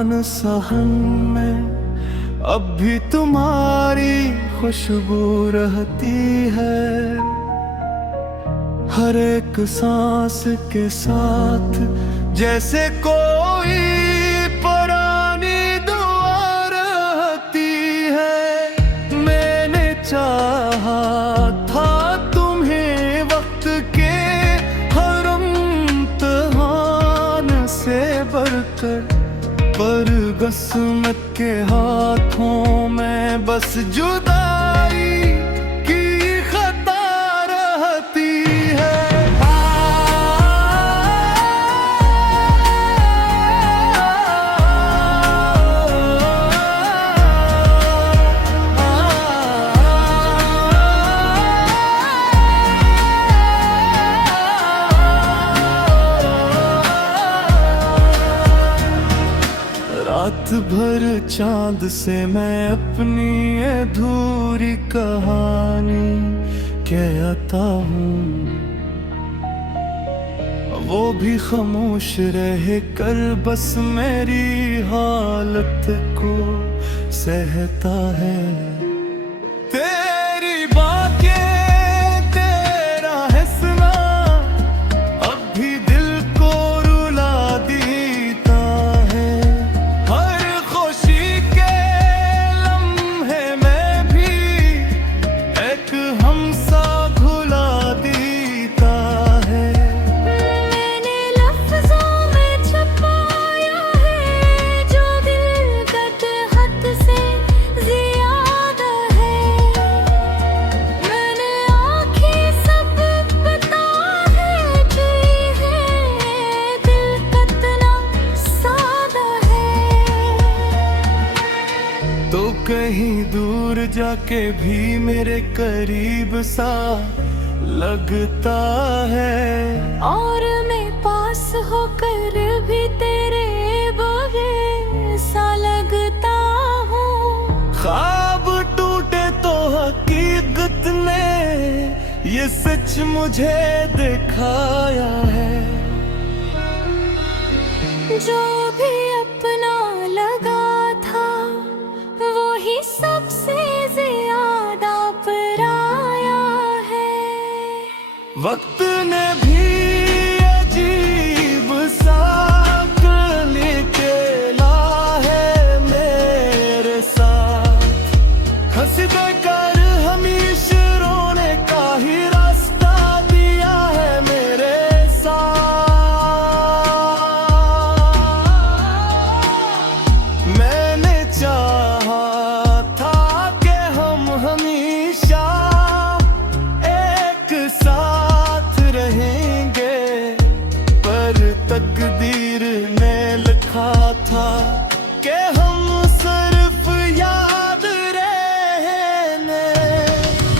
तान सहन में अब भी तुम्हारी खुशबू रहती है। हर एक सांस के साथ जैसे कोई पुरानी दुआ रहती है। मैंने चाहा था तुम्हें वक्त के हर इम्तिहान से बढ़कर, पर किस्मत के हाथों में बस जुदाई की खता रहती है। रात भर चांद से मैं अपनी अधूरी कहानी कहता हूँ, वो भी खामोश रह कर बस मेरी हालत को सहता है। तेरी बातें, तेरा हंसना अब भी दिल को रुला देता है। हर खुशी के लम्हे में भी एक हमसा घुला देता है। मैंने लफ्जों में छुपाया है जो दिल के हद से ज्यादा है। मैंने आँखें सब बता है कि है दिल कितना सादा है। तो कहीं दूर जाके भी मेरे करीब सा लगता है, और मैं पास होकर भी तेरे बगैर सा लगता हूँ। ख्वाब टूटे तो हकीकत ने ये सच मुझे दिखाया है। जो भी अपना लगा था वो ही सबसे ज्यादा पराया है। वक्त ने भी अजीब सा खेला है मेरे साथ। हंस देकर हमेशा रोने का ही रास्ता दिया है मेरे साथ। मैंने चाहा था कि हम हमेशा एक साथ रहेंगे, पर तकदीर ने लिखा था कि हम सिर्फ याद रहने।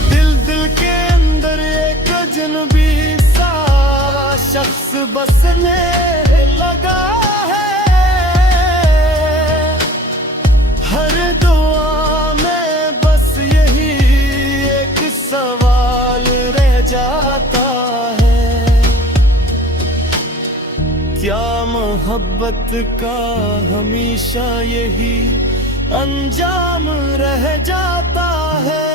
दिल के अंदर एक अजनबी सा शख्स बसने लगा है। हर दुआ में बस यही एक सवाल रह जाता है, क्या मोहब्बत का हमेशा यही अंजाम रह जाता है।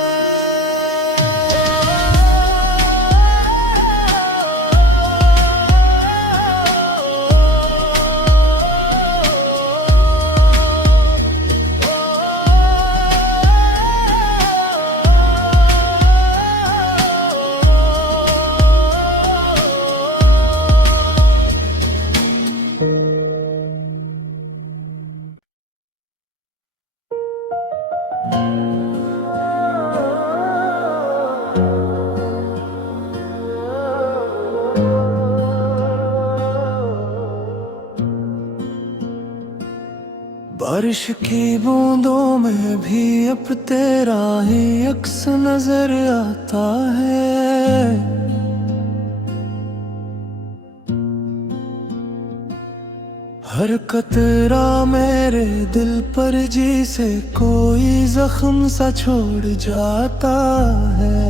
बारिश की बूंदों में भी अब तेरा ही अक्स नजर आता है। हर कतरा मेरे दिल पर जैसे कोई जख्म सा छोड़ जाता है।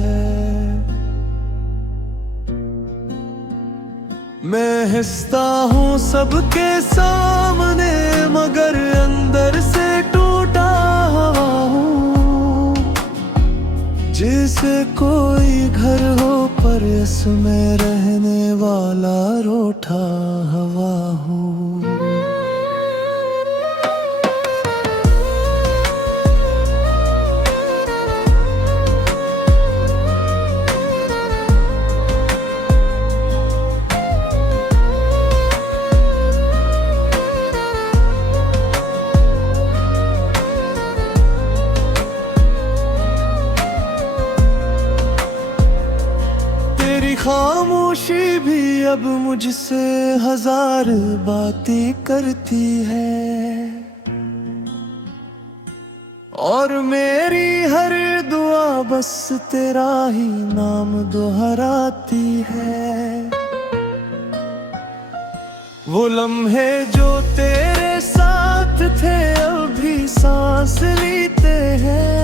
मैं हंसता हूँ सबके सामने, मगर अंदर से टूटा हुआ हूँ। जैसे कोई घर हो पर इसमें रहने वाला रूठा हुआ हूँ। खामोशी भी अब मुझसे हजार बातें करती है, और मेरी हर दुआ बस तेरा ही नाम दोहराती है। वो लम्हे जो तेरे साथ थे अभी सांस लेते हैं,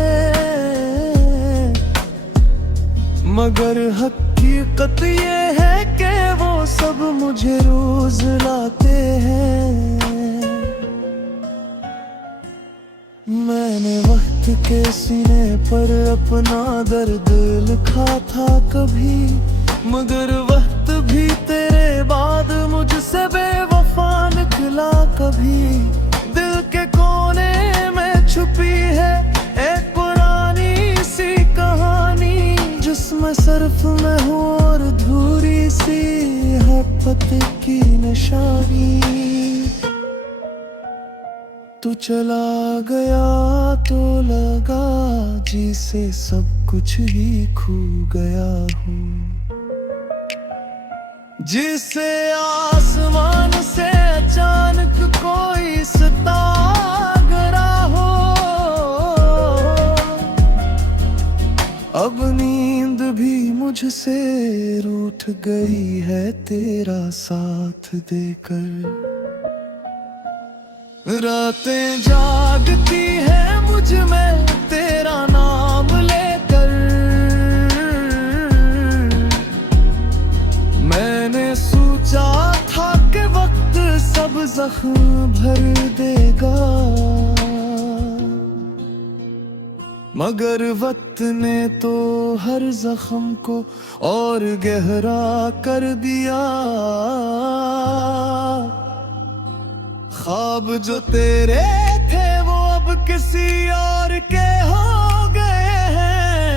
मगर हकीकत ये है कि वो सब मुझे रोज लाते हैं। मैंने वक्त के सीने पर अपना दर्द लिखा था कभी, मगर वक्त भी तेरे बाद मुझसे बेवफा निकला कभी। दिल के कोने में छुपी है एक पुरानी सी कहानी, जिसमें सिर्फ मैं हूँ और अधूरी सी है पते की निशानी। तू चला गया तो लगा जिसे सब कुछ ही खो गया हूँ, जिसे आसमान से अचानक कोई सितारा गिरा हो। अब नींद भी मुझसे रूठ गई है तेरा साथ देकर। रातें जागती है मुझ में तेरा नाम लेकर। मैंने सोचा था कि वक्त सब जख्म भर देगा, मगर वक्त ने तो हर जख्म को और गहरा कर दिया। ख्वाब जो तेरे थे वो अब किसी और के हो गए हैं,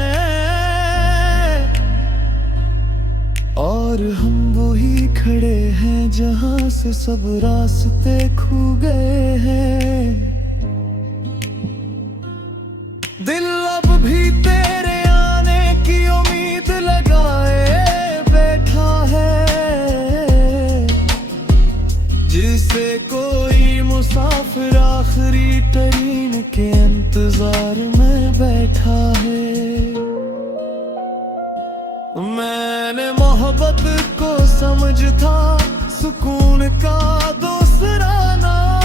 और हम वही खड़े हैं जहां से सब रास्ते खो गए हैं। दिल अब भी तेरे आने की उम्मीद लगाए बैठा है, जिसे कोई मुसाफिर आखिरी ट्रेन के इंतजार में बैठा है। मैंने मोहब्बत को समझा सुकून का दूसरा नाम,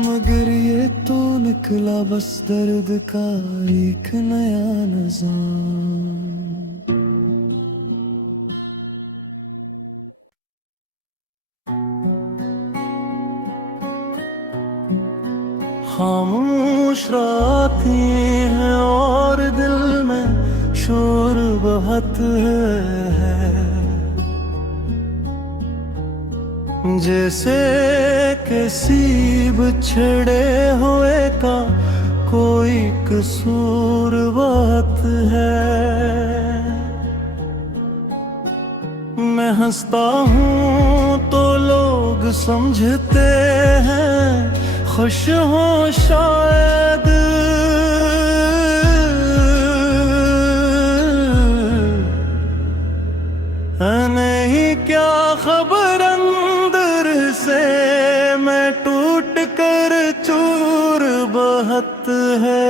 मगर ये तो निकला बस दर्द का एक नया निज़ाम। खामोश रातें हैं और दिल में शोर बहुत है, जैसे किसी बिछड़े हुए का कोई कसूर बहुत है। मैं हंसता हूँ तो लोग समझते हैं खुश हो शायद, नहीं क्या खबर अंदर से मैं टूट कर चूर बहुत है।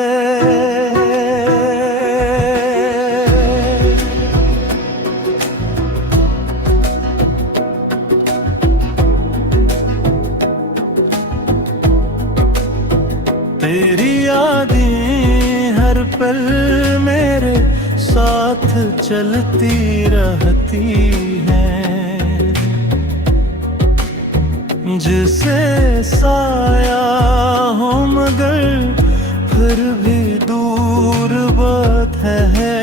तेरी यादें हर पल मेरे साथ चलती रहती हैं, जिसे साया हो मगर फिर भी दूर बात है।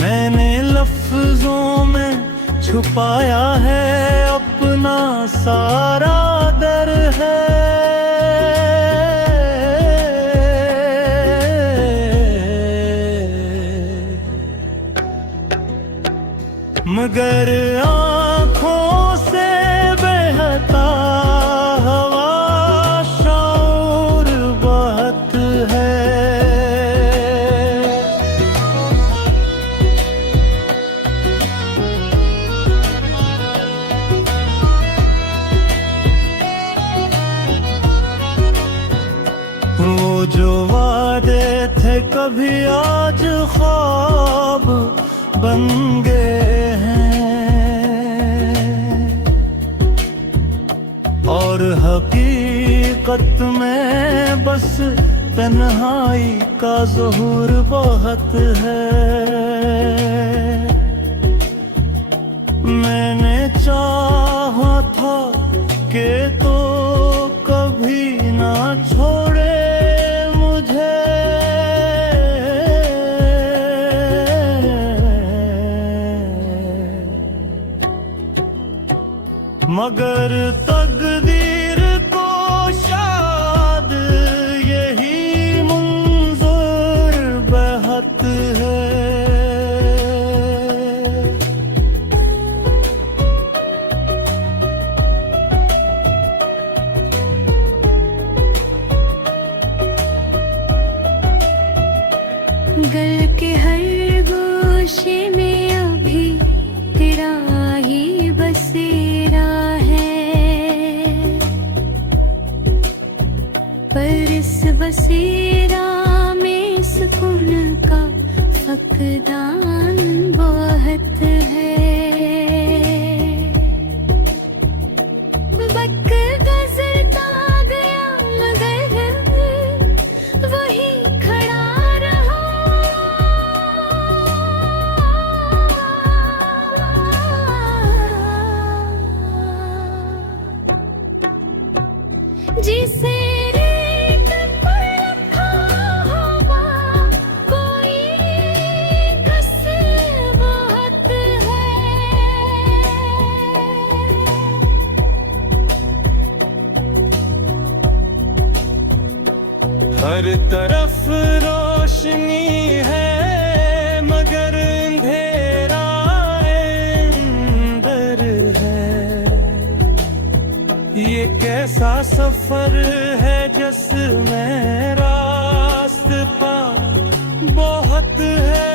मैंने लफ्जों में छुपाया है अपना सारा दर है, मगर आँखों से बहता हवा शौर बात है। वो जो वादे थे कभी आज ख्वाब बन गए हैं, और हकीकत में बस तन्हाई का ज़हूर बहुत है। मैंने चाहा था कि तो कभी ना छोड़े मुझे, मगर तकदीर को शायद यही मंजूर बहत है। गल के हर गोशे में अभी तेरा ही बसेरा है, पर इस बसेरा में सुकून का फकदान बहुत है। वक्त गुजरता गया मगर वही खड़ा रहा, जिसे रेत पर रखा होगा कोई कस बहुत है। हर तरफ रोशनी है मगर अंधेरा अंदर है। ये कैसा सफर है जिसमें रास्ता बहुत है।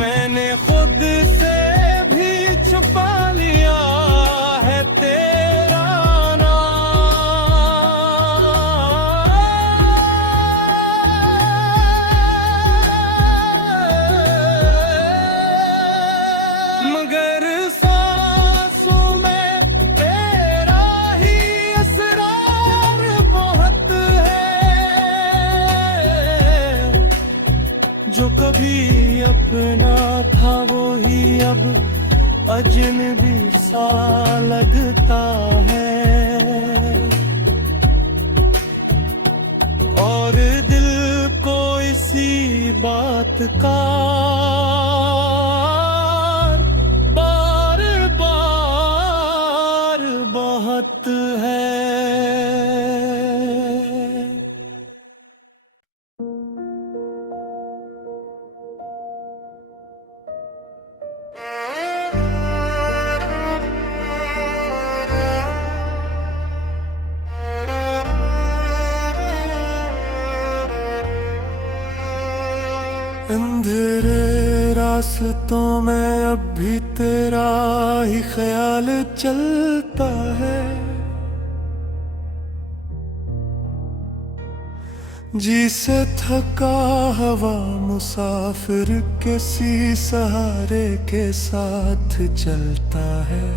मैंने खुद से भी छुपा लिया है तेरा नाम, मगर सांसों में तेरा ही असरार बहुत है। जो कभी अपना था वो ही अब अजनबी सा लगता है, और दिल को इसी बात का बार बार बहुत है। अंधेरे रास्तों में अब भी तेरा ही ख्याल चलता है, जी से थका हवा मुसाफिर किसी सहारे के साथ चलता है।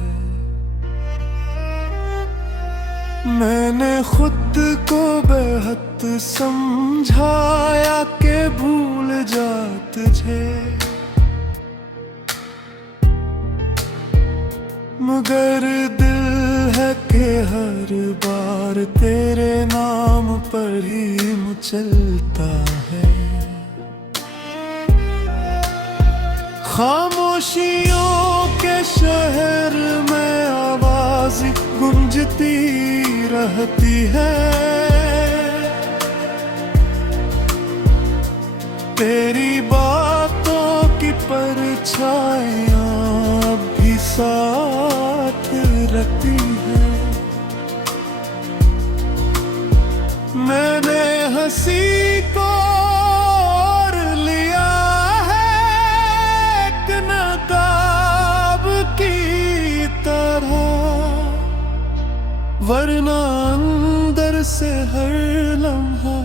मैंने खुद को बेहद समझाया कि भूल जा तुझे, मगर दिल है कि हर बार तेरे नाम पर ही मचलता है। खामोशियों के शहर में आवाज गूंजती रहती है, तेरी बातों की परछाइयां अब भी साथ रखती है। मैंने हंसी को और लिया है एक नकाब की तरह, वरना अंदर से हर लम्हा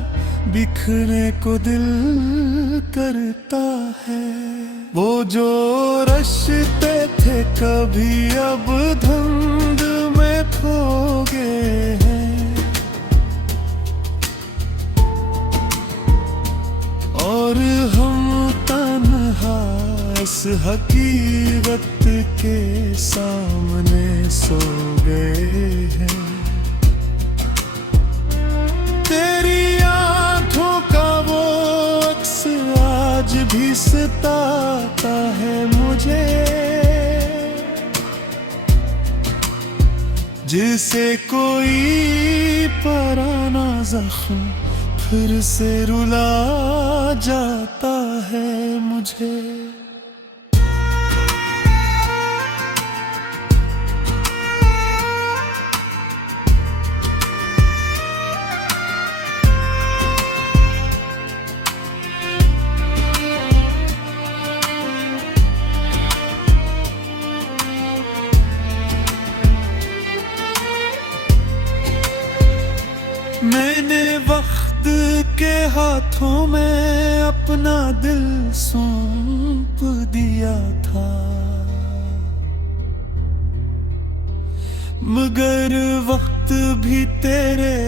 बिखरने को दिल करता है। वो जो रिश्ते थे कभी अब धुंध में खो गए हैं, और हम तन्हा इस हकीकत के सामने सो गए हैं। तेरी आंखों का वो अक्स आज भी सताता है मुझे, जिसे कोई पुराना जख्म फिर से रुला जाता है मुझे। मैंने वक्त के हाथों में अपना दिल सौंप दिया था, मगर वक्त भी तेरे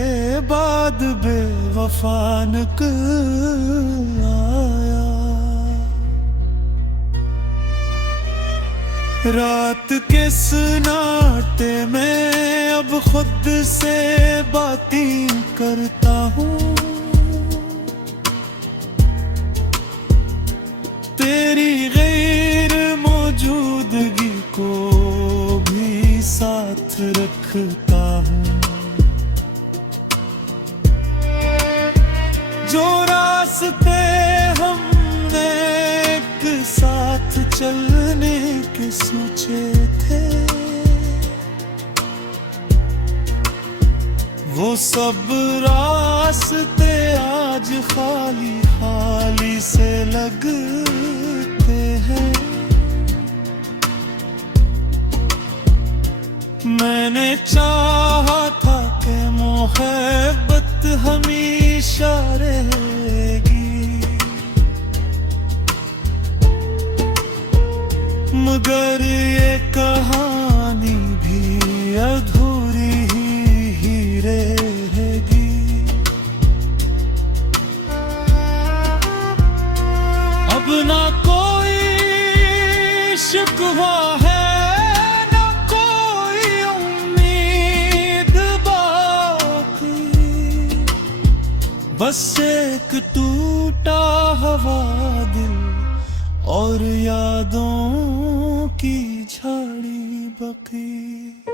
बाद बेवफा निकल आया। रात के सन्नाटे में अब खुद से बातें करता हूँ, तेरी गैर मौजूदगी को भी साथ रखता हूँ। जो रास्ते हमने एक साथ चलने के सोचे थे, वो सब रास्ते आज खाली खाली से लगते हैं। मैंने चाहा था कि मोहब्बत हमेशा रहेगी, मगर ये कहानी भी अधूरी ही रहेगी। अब ना कोई शिकवा है, ना कोई उम्मीद बाकी, बस एक टूटा हुआ दिल और यादों की झाड़ी बकी।